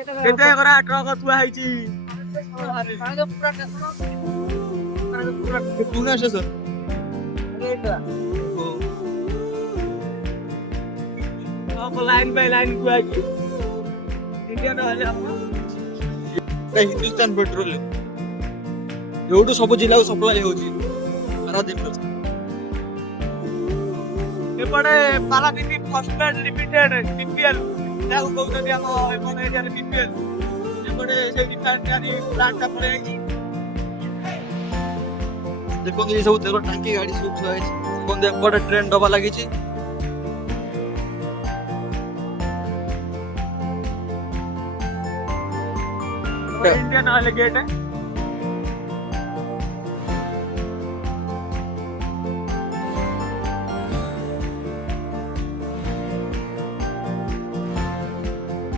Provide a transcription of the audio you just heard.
କେତେ କରା ଟ୍ରକ ଥୁଆ ହେଇଛି ପୁରୁଣା ଷ୍ଟେସନ ଲାଇନ ବାଇ ଲାଇନ ଥୁଆ ହେଇଛି ଇଣ୍ଡିଆନ ହେଲେ ହିନ୍ଦୁସ୍ତାନ ପେଟ୍ରୋଲ ଏଉଠୁ ସବୁ ଜିଲ୍ଲାକୁ ସପ୍ଲାଇ ହଉଛି ପାରାଦୀପ ଏପଟେ ପାରାଦୀପ ଫସଫେଟ୍ ଲିମିଟେଡ ବିପିଏଲ ଯାହାକୁ କହୁଛନ୍ତି ଆମ ଏରିଆରେ ବିପିଏଲ ଏପଟେ ସେ ରିଫାଇନାରୀ ପ୍ଲାଣ୍ଟଟା ପଳେଇ ଯାଇଛି ଦେଖନ୍ତୁ ଏ ସବୁ ତେଲ ଟାଙ୍କି ଗାଡି ସବୁ ଥୁଆ ହେଇଛି ଦେଖନ୍ତୁ ଏପଟେ ଟ୍ରେନ ଡବା ଲାଗିଛି इंडियन ऑयल गेट है